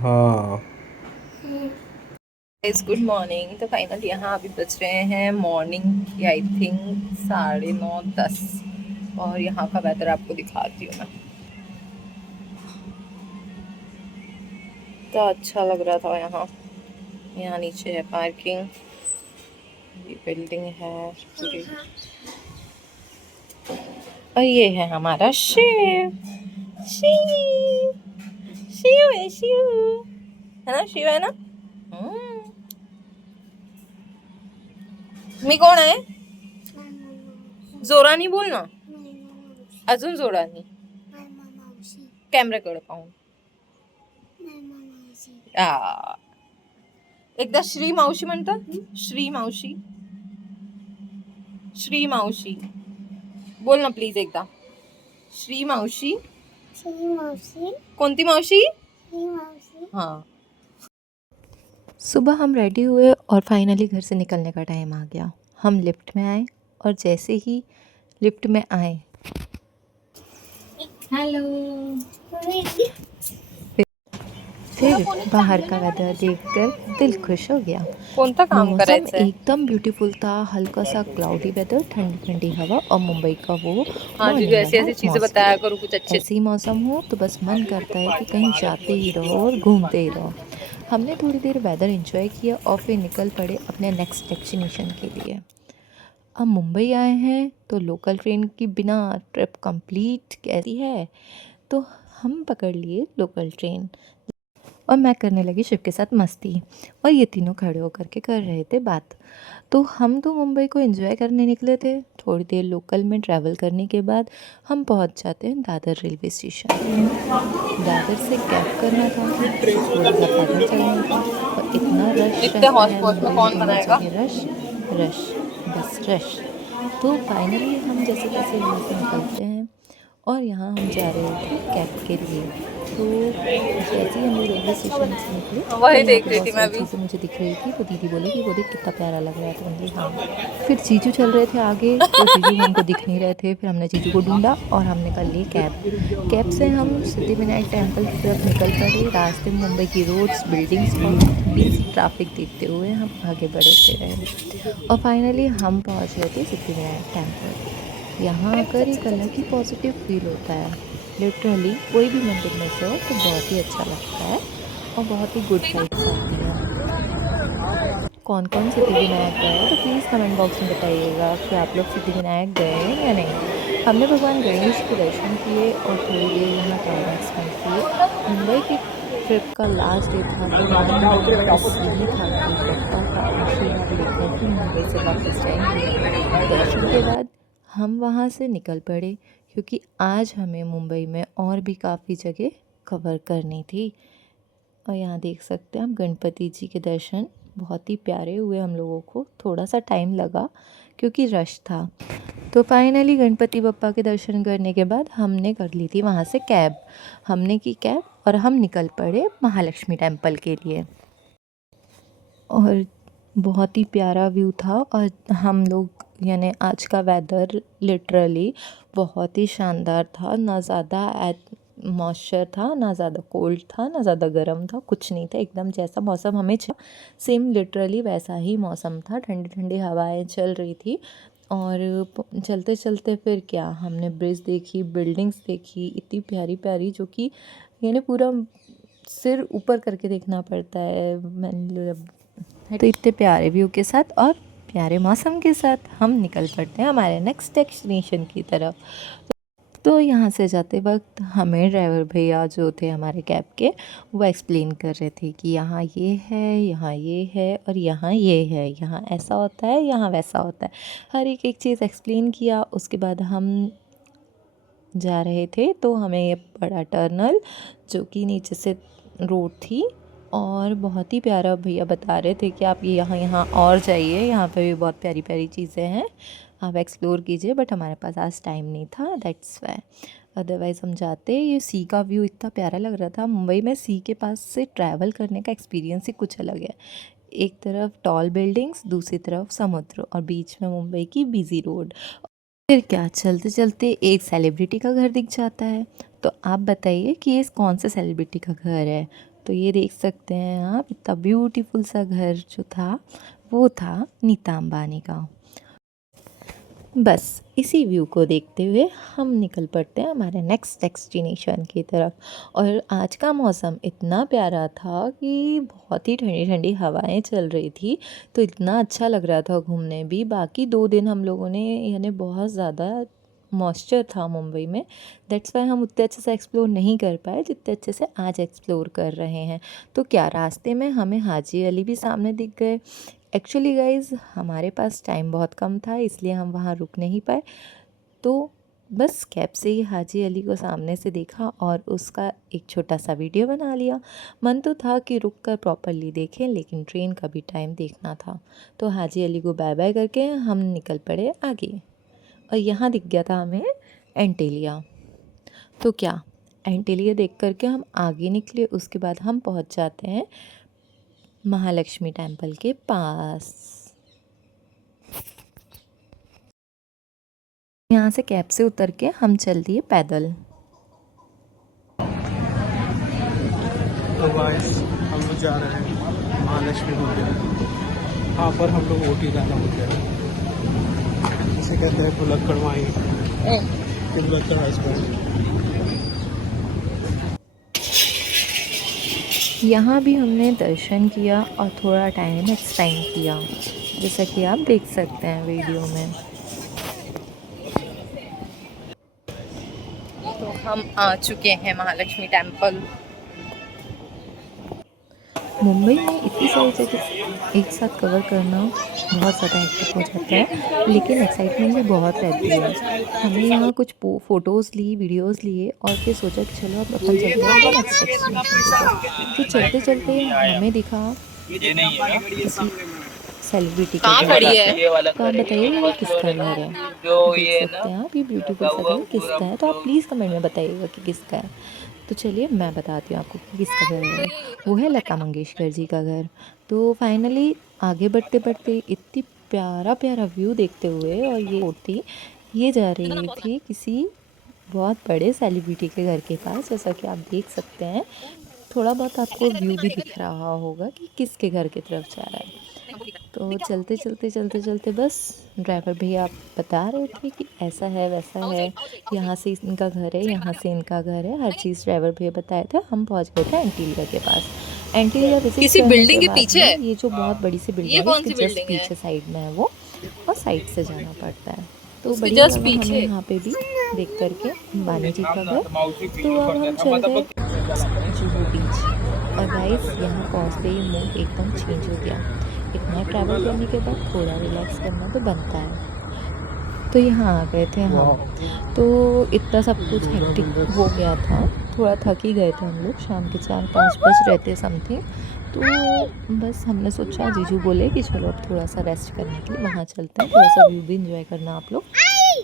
हाँ। इस good morning. तो फाइनल यहाँ अभी बज रहे हैं मॉर्निंग की आई थिंक 9:30 और यहाँ का वेदर आपको दिखाती हूँ मैं। तो अच्छा लग रहा था यहाँ। यहाँ नीचे है पार्किंग, ये बिल्डिंग है पूरी, और ये है हमारा शिव। शिव शिव है, शिव है ना, शिव है ना। मी कोण आहे, जोरानी बोल ना, अजून जोरानी, कॅमेराकडे पाहून। एकदा श्री मावशी म्हणतात, श्री मावशी, श्री मावशी बोल ना प्लीज एकदा, श्री मावशी। श्री मावशी कोणती मावशी? श्री मावशी। हाँ। सुबह हम रेडी हुए और फाइनली घर से निकलने का टाइम आ गया। हम लिफ्ट में आए और जैसे ही लिफ्ट में आए, हेलो, फिर बाहर का वेदर देखकर दिल खुश हो गया। कोणतं काम मौसम करायचंय? एकदम ब्यूटीफुल था, हल्का सा क्लाउडी वेदर, ठंडी ठंडी हवा और मुंबई का वो हाँ जी, मॉर्निंग ऐसी वाला ऐसी चीजें बताया एटमॉस्फेयर। करो कुछ अच्छे ऐसे ही मौसम हो तो बस मन करता है कि कहीं जाते ही रहो और घूमते ही रहो। हमने थोड़ी देर वेदर एंजॉय किया और फिर निकल पड़े अपने नेक्स्ट डेस्टिनेशन के लिए। अब मुंबई आए हैं तो लोकल ट्रेन की बिना ट्रिप कंप्लीट कैसी है, तो हम पकड़ लिए लोकल ट्रेन और मैं करने लगी शिव के साथ मस्ती, और ये तीनों खड़े होकर के कर रहे थे बात। तो हम तो मुंबई को एंजॉय करने निकले थे। थोड़ी देर लोकल में ट्रैवल करने के बाद हम पहुंच जाते हैं दादर रेलवे स्टेशन। दादर से कैब करना था, थोड़ा सा पैदल चलना था, और इतना रश इतने रहता हौश है पौश में मुंबई में, कौन दोनों बनाएगा? जगह रश रश, बस रश। तो फाइनली हम जैसे तैसे यहाँ से निकलते हैं और यहाँ हम जा रहे थे कैब के लिए। तो जैसे ही हम लोग रेलवे स्टेशन से निकले तो वही यहाँ देख पे रही बहुत थी मैं सारी भी। चीज़ें मुझे दिख रही थी। वो दीदी बोले कि वो देख कितना प्यारा लग रहा है, तो मैंने बोली हाँ। फिर जीजू चल रहे थे आगे, तो जीजू हमको दिख नहीं रहे थे। फिर हमने जीजू को ढूंढा और हमने कर ली कैब। कैब से हम सिद्धिविनायक टेम्पल की तरफ निकल पड़े। रास्ते में मुंबई की रोड्स, बिल्डिंग्स और बिजी ट्रैफिक देखते हुए हम आगे बढ़ते रहे और फाइनली हम पहुँच गए थे सिद्धिविनायक टेम्पल। यहाँ आकर एक अलग ही पॉजिटिव फील होता है। लिटरली कोई भी मंदिर में से हो तो बहुत ही अच्छा लगता है और बहुत ही गुड वाइब्स आती हैं। कौन कौन सिद्धिविनायक गए हैं तो प्लीज़ कमेंट बॉक्स में बताइएगा कि आप लोग सिद्धिविनायक गए हैं या नहीं। हमने भगवान गणेश के दर्शन किए और थोड़ी देर यहाँ टाइम स्पेंड किए। मुंबई की ट्रिप का लास्ट डे था तो मन में बस यही था कि बप्पा का आशीर्वाद लेकर ही मुंबई से वापस जाएंगे। दर्शन के बाद हम वहाँ से निकल पड़े क्योंकि आज हमें मुंबई में और भी काफ़ी जगह कवर करनी थी। और यहाँ देख सकते हैं आप गणपति जी के दर्शन बहुत ही प्यारे हुए हम लोगों को। थोड़ा सा टाइम लगा क्योंकि रश था। तो फाइनली गणपति बप्पा के दर्शन करने के बाद हमने कर ली थी वहाँ से कैब। हमने की कैब और हम निकल पड़े महालक्ष्मी टेम्पल के लिए। और बहुत ही प्यारा व्यू था और हम लोग यानी आज का वेदर लिटरली बहुत ही शानदार था। ना ज़्यादा मॉइस्चर था, ना ज़्यादा कोल्ड था, ना ज़्यादा गर्म था, कुछ नहीं था। एकदम जैसा मौसम हमें सेम लिटरली वैसा ही मौसम था। ठंडी ठंडी हवाएं चल रही थी और चलते चलते फिर क्या हमने ब्रिज देखी, बिल्डिंग्स देखी इतनी प्यारी प्यारी, जो कि यानी पूरा सिर ऊपर करके देखना पड़ता है। मैंने तो इतने प्यारे व्यू के साथ और प्यारे मौसम के साथ हम निकल पड़ते हैं हमारे नेक्स्ट डेस्टिनेशन की तरफ। तो यहाँ से जाते वक्त हमें ड्राइवर भैया जो थे हमारे कैब के, वो एक्सप्लेन कर रहे थे कि यहाँ ये है, यहाँ ये है और यहाँ ये है, यहाँ ऐसा होता है, यहाँ वैसा होता है। हर एक चीज़ एक्सप्लेन किया। उसके बाद हम जा रहे थे तो हमें ये बड़ा टर्नल जो कि नीचे से रोड थी और बहुत ही प्यारा भैया बता रहे थे कि आप ये यहाँ यहाँ और जाइए, यहाँ पे भी बहुत प्यारी प्यारी चीज़ें हैं, आप एक्सप्लोर कीजिए। बट हमारे पास आज टाइम नहीं था, दैट्स वाई। अदरवाइज़ हम जाते। ये सी का व्यू इतना प्यारा लग रहा था। मुंबई में सी के पास से ट्रैवल करने का एक्सपीरियंस ही कुछ अलग है। एक तरफ टॉल बिल्डिंग्स, दूसरी तरफ समुद्र और बीच में मुंबई की बिजी रोड। फिर क्या, चलते चलते एक सेलिब्रिटी का घर दिख जाता है। तो आप बताइए कि ये कौन से सेलिब्रिटी का घर है। तो ये देख सकते हैं आप, इतना ब्यूटीफुल सा घर जो था वो था नीता अंबानी का। बस इसी व्यू को देखते हुए हम निकल पड़ते हैं हमारे नेक्स्ट डेस्टिनेशन की तरफ। और आज का मौसम इतना प्यारा था कि बहुत ही ठंडी ठंडी हवाएं चल रही थी, तो इतना अच्छा लग रहा था घूमने भी। बाकी 2 दिन हम लोगों ने यानी बहुत ज़्यादा मॉइस्चर था मुंबई में, दैट्स वाई हम उतने अच्छे से एक्सप्लोर नहीं कर पाए जितने अच्छे से आज एक्सप्लोर कर रहे हैं। तो क्या रास्ते में हमें हाजी अली भी सामने दिख गए। एक्चुअली गाइज़ हमारे पास टाइम बहुत कम था, इसलिए हम वहाँ रुक नहीं पाए। तो बस कैब से ही हाजी अली को सामने से देखा और उसका एक छोटा सा वीडियो बना लिया। मन तो था कि रुक कर प्रॉपरली देखें, लेकिन ट्रेन का भी टाइम देखना था। तो हाजी अली को बाय बाय करके हम निकल पड़े आगे। और यहाँ दिख गया था हमें एंटेलिया। तो क्या एंटेलिया देख करके हम आगे निकले। उसके बाद हम पहुँच जाते हैं महालक्ष्मी टेम्पल के पास। यहाँ से कैब से उतर के हम चल दिए पैदल। तो गाइस हम लोग जा रहे हैं महालक्ष्मी मंदिर। यहाँ पर हम लोग ओटी जाना होते हैं, इसे कहते हैं भुलक्कड़ माई, भुलक्कड़ हस्बैंड। यहाँ भी हमने दर्शन किया और थोड़ा टाइम एक्सपेंड किया, जैसा कि आप देख सकते हैं वीडियो में। तो हम आ चुके हैं महालक्ष्मी टेम्पल। मुंबई में इतनी सारी जगह एक साथ कवर करना बहुत ज़्यादा हेक्टिक हो जाता है, लेकिन एक्साइटमेंट भी बहुत रहती है। हमने यहाँ कुछ फ़ोटोज़ ली, वीडियोज़ लिए और फिर सोचा कि चलो अब अपन चलते हैं नेक्स्ट डेस्टिनेशन। तो चलते चलते हमें दिखा किसी सेलिब्रिटी का घर। तो आप बताइए ये किसका घर है। देख सकते हैं आप ये ब्यूटीफुल सा घर किसका है, तो आप प्लीज़ कमेंट में बताइएगा कि किसका है। तो चलिए मैं बताती हूँ आपको कि किसका घर है। वो है लता मंगेशकर जी का घर। तो फाइनली आगे बढ़ते बढ़ते इतनी प्यारा प्यारा व्यू देखते हुए, और ये औरतें ये जा रही थी किसी बहुत बड़े सेलिब्रिटी के घर के पास, जैसा कि आप देख सकते हैं। थोड़ा बहुत आपको व्यू भी दिख रहा होगा कि किसके घर की तरफ जा रहा है। तो चलते चलते चलते चलते बस ड्राइवर भैया बता रहे थे कि ऐसा है वैसा है, यहाँ से इनका घर है, यहाँ से इनका घर है, हर चीज़ ड्राइवर भैया बताए थे। हम पहुँच गए थे एंटीलिया के पास। एंटीलिया विजिट किसी करने बिल्डिंग के बाद पीछे में ये जो बहुत बड़ी सी बिल्डिंग है, इसके जस्ट बिल्डिंग है? पीछे साइड में है वो, और साइड से जाना पड़ता है। तो उसके बढ़िया just लगा पीछे। हमें यहाँ पे भी देख करके अंबानी जी का घर। तो अब हम चल गए जुहू बीच। और गाइस यहाँ पहुँचते ही मूड एकदम चेंज हो गया। इतना ट्रैवल करने के बाद थोड़ा रिलैक्स करना तो बनता है। तो यहाँ आ गए थे हम। तो इतना सब कुछ हेक्टिक हो गया था, थोड़ा थक ही गए थे हम लोग। शाम के 4-5 बज रहे थे समथिंग। तो बस हमने सोचा, जीजू बोले कि चलो अब थोड़ा सा रेस्ट करने के लिए वहाँ चलते हैं, थोड़ा सा व्यू भी इंजॉय करना आप लोग।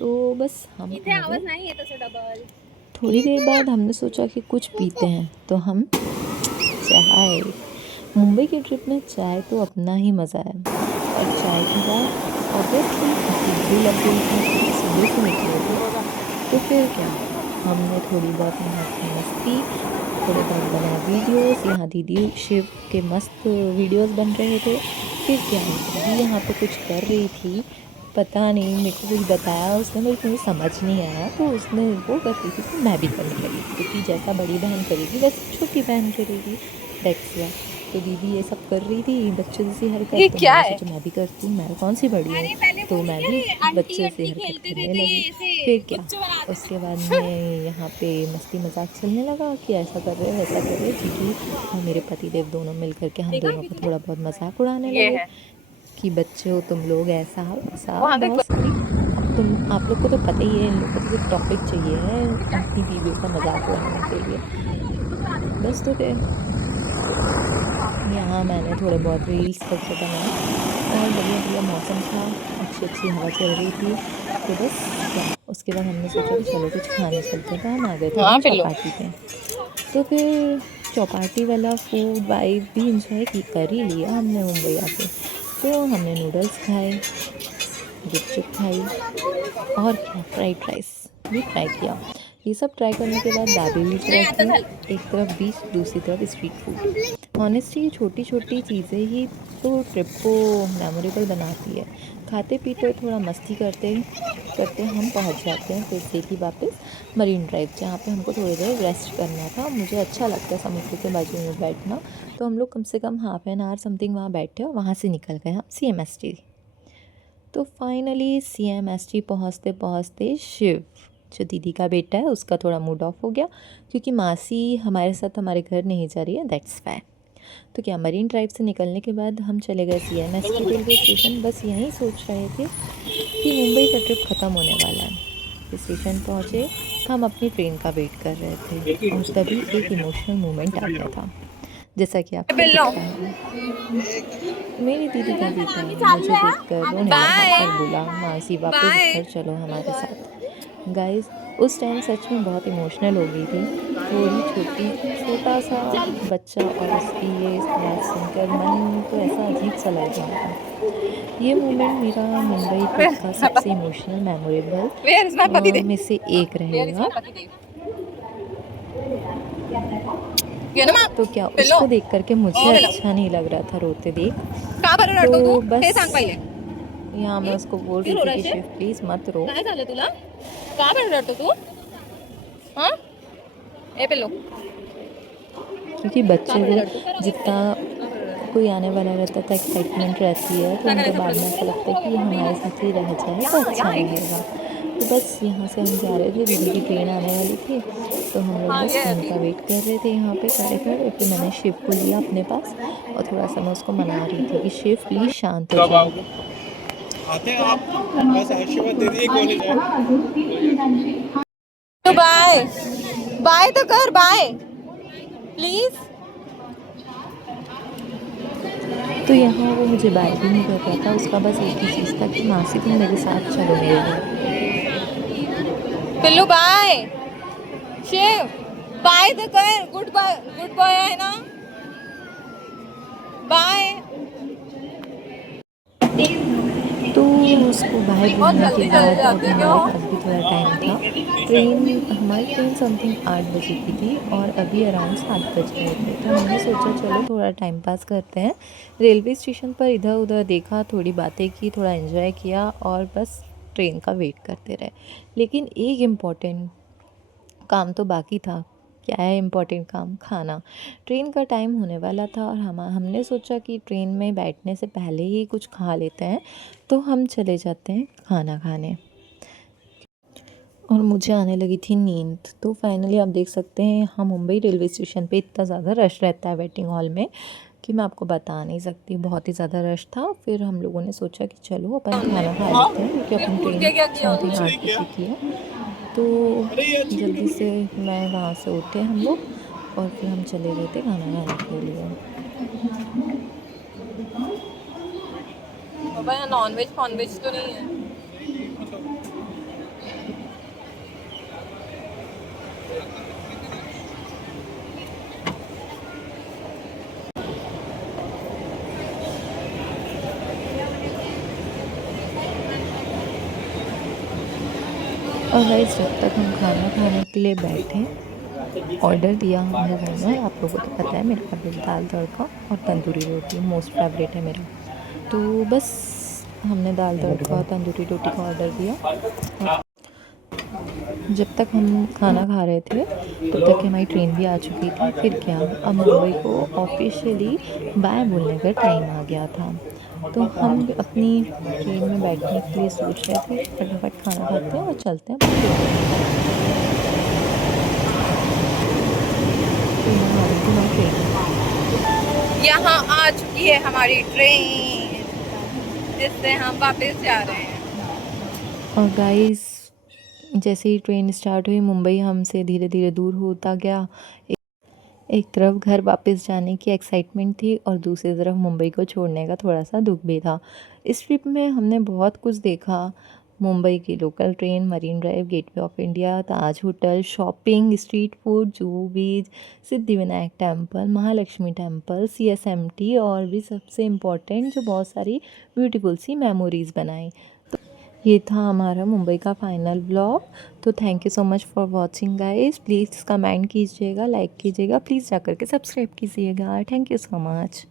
तो बस हम आ गए। थोड़ी देर बाद हमने सोचा कि कुछ पीते हैं, तो हम चाय, मुंबई की ट्रिप में चाय तो अपना ही मज़ा है। और चाय के बाद ऑब्वियसली भी लग गई थी, सुबह से निकले थे। तो फिर क्या, हमने थोड़ी बहुत यहाँ की मस्ती, थोड़े बहुत बनाए वीडियोस। यहाँ दीदी शिव के मस्त वीडियोस बन रहे थे। फिर क्या, दीदी यहाँ पे कुछ कर रही थी, पता नहीं, मेरे को कुछ बताया उसने, मेरे को समझ नहीं आया। तो उसने वो कर रही थी तो मैं भी करने लगी, क्योंकि जैसा बड़ी बहन करेगी वैसे छोटी बहन करेगी, दैट्स व्हाई। तो दीदी ये सब कर रही थी, बच्चों जैसी हरकत। ये तो क्या मैंने है? सोचा मैं भी करती हूँ, मैं कौन सी बड़ी हूँ, तो मैं भी बच्चे से हरकत करने लगी। फिर क्या, उसके बाद में यहाँ पे मस्ती मजाक चलने लगा कि ऐसा कर रहे हो वैसा कर रहे हो। जीजू और मेरे पतिदेव दोनों मिल करके हम दोनों का थोड़ा बहुत मजाक उड़ाने ये लगे है कि बच्चे हो तुम लोग, ऐसा वैसा वहाँ बहुत सारी। अब आप लोग को तो पता ही है, इन लोग को तो सिर्फ टॉपिक चाहिए है अपनी बीवी का मजाक उड़ाने के लिए बस। तो फिर यहाँ मैंने थोड़े बहुत रील्स वगैरह बनाए, और बढ़िया बढ़िया मौसम था, अच्छी अच्छी हवा चल रही थी। तो बस क्या, उसके बाद हमने सोचा कि चलो कुछ खाने चलते हैं। तो हम आ गए थे हाँ, फिर लो। चौपाटी पे। तो फिर चौपाटी वाला फूड वाइब भी इंजॉय कर ही लिया हमने मुंबई आके। तो हमने नूडल्स खाए, गुपचुप खाई, और क्या फ्राइड राइस भी ट्राई किया। ये सब ट्राई करने के बाद दाबेली भी ट्राई की, एक तरफ बीच दूसरी तरफ स्ट्रीट फूड। ऑनेस्टली ये छोटी छोटी चीज़ें ही तो ट्रिप को मेमोरेबल बनाती है। खाते पीते थोड़ा मस्ती करते करते हम पहुंच जाते हैं फिर से कि वापस मरीन ड्राइव, जहाँ पे हमको थोड़ी देर रेस्ट करना था। मुझे अच्छा लगता है समुद्र के बाजू में बैठना, तो हम लोग कम से कम हाफ एन आवर समथिंग वहाँ बैठे और वहाँ से निकल गए हम CMST। तो फाइनली CMST पहुँचते पहुँचते शिव, जो दीदी का बेटा है, उसका थोड़ा मूड ऑफ हो गया क्योंकि मासी हमारे साथ हमारे घर नहीं जा रही है, दैट्स वाई। तो क्या मरीन ड्राइव से निकलने के बाद हम चले गए CMST रेलवे स्टेशन। बस यहीं सोच रहे थे कि मुंबई का ट्रिप ख़त्म होने वाला है। स्टेशन पहुँचे, हम अपनी ट्रेन का वेट कर रहे थे और तभी एक इमोशनल मोमेंट आ गया था, जैसा कि आपको दिख रहा है। मेरी दीदी का बेटा मुझे देखकर रोने लगा और बोला, मासी वापस घर चलो हमारे साथ। गाइस उस टाइम सच में बहुत इमोशनल हो गई थी। छोटा सा बच्चा और उसकी ये बात सुनकर मन तो ऐसा अजीब सा लग रहा था। ये मोमेंट मेरा मुंबई ट्रिप का सबसे इमोशनल मेमोरेबल में से एक रहेगा। तो क्या उसको देख करके मुझे अच्छा नहीं लग रहा था रोते देख। तो बस यहाँ मैं उसको बोल रही थी कि शिव प्लीज मत रो। क्योंकि बच्चे को जितना कोई आने वाला रहता था एक्साइटमेंट रहती है, तो उनको बाद में ऐसा लगता है कि ये हमारे साथ ही रह जाए तो अच्छा रहेगा। तो बस यहाँ से हम जा रहे थे, दीदी की ट्रेन आने वाली थी, तो हम लोग बस उनका वेट कर रहे थे यहाँ पे खड़े खड़े। फिर मैंने शिव को लिया अपने पास और थोड़ा सा मैं उसको मना रही थी कि शिव प्लीज़ शांत हो जाओ। आते हैं आप, बस आशीर्वाद दे दिए कॉलेज है। बाय बाय तो कर, बाय प्लीज। तो यहाँ वो मुझे बाय भी नहीं कर रहा था, उसका बस एक ही चीज़ था कि मासी तुम मेरे साथ चलो मेरे घर। पिल्लू बाय, शिव बाय तो कर, गुड बाय, गुड बॉय है ना, बाय। तो उसको बाय बोलने के बाद अब हमारे पास भी थोड़ा टाइम था। हमारी ट्रेन समथिंग 8 बजे की थी और अभी अराउंड 7 बज गए थे। तो हमने सोचा चलो थोड़ा टाइम पास करते हैं। रेलवे स्टेशन पर इधर उधर देखा, थोड़ी बातें की, थोड़ा एंजॉय किया और बस ट्रेन का वेट करते रहे। लेकिन एक इम्पॉर्टेंट काम तो बाकी था। क्या है इम्पोर्टेंट काम? खाना। ट्रेन का टाइम होने वाला था और हमने सोचा कि ट्रेन में बैठने से पहले ही कुछ खा लेते हैं, तो हम चले जाते हैं खाना खाने। और मुझे आने लगी थी नींद। तो फाइनली आप देख सकते हैं यहाँ मुंबई रेलवे स्टेशन पे इतना ज़्यादा रश रहता है वेटिंग हॉल में कि मैं आपको बता नहीं सकती, बहुत ही ज़्यादा रश था। फिर हम लोगों ने सोचा कि चलो अपन खाना खा लेते हैं क्योंकि अपनी ट्रेन समथिंग 8 बजे की है। तो जल्दी से मैं वहाँ से उठे हम लोग और फिर हम चले गए थे खाना खाने के लिए। बाबा यहाँ नॉनवेज तो नहीं है। और गाइस जब तक हम खाना खाने के लिए बैठे, ऑर्डर दिया हम लोगों ने। आप लोगों को पता है मेरा फेवरेट दाल तड़का और तंदूरी रोटी मोस्ट फेवरेट है मेरा। तो बस हमने दाल तड़का और तंदूरी रोटी का ऑर्डर दिया। जब तक हम खाना खा रहे थे तब तक हमारी ट्रेन भी आ चुकी थी। फिर क्या, अब मुंबई को ऑफिशियली बाय बोलने का टाइम आ गया था। तो हम अपनी ट्रेन में बैठने के लिए सोच रहे थे फटाफट खाना खाते हैं और चलते हैं। तो यहाँ आ गई थी हमारी ट्रेन। यहाँ आ चुकी है हमारी ट्रेन जिससे हम वापस जा रहे हैं। और गाइस जैसे ही ट्रेन स्टार्ट हुई, मुंबई हमसे धीरे धीरे दूर होता गया। एक तरफ घर वापस जाने की एक्साइटमेंट थी और दूसरी तरफ मुंबई को छोड़ने का थोड़ा सा दुख भी था। इस ट्रिप में हमने बहुत कुछ देखा। मुंबई की local train, marine drive, gateway of India, Taj hotel, shopping, street food, Juhu beach, Siddhivinayak temple, Mahalakshmi temple, CSMT और भी सबसे इम्पॉर्टेंट जो बहुत सारी ब्यूटीफुल सी मेमोरीज़ बनाई। ये था हमारा मुंबई का फाइनल ब्लॉग। तो thank you so much for watching guys. Please comment कीजिएगा, लाइक कीजिएगा, प्लीज़ जा करके सब्सक्राइब कीजिएगा। Thank you so much.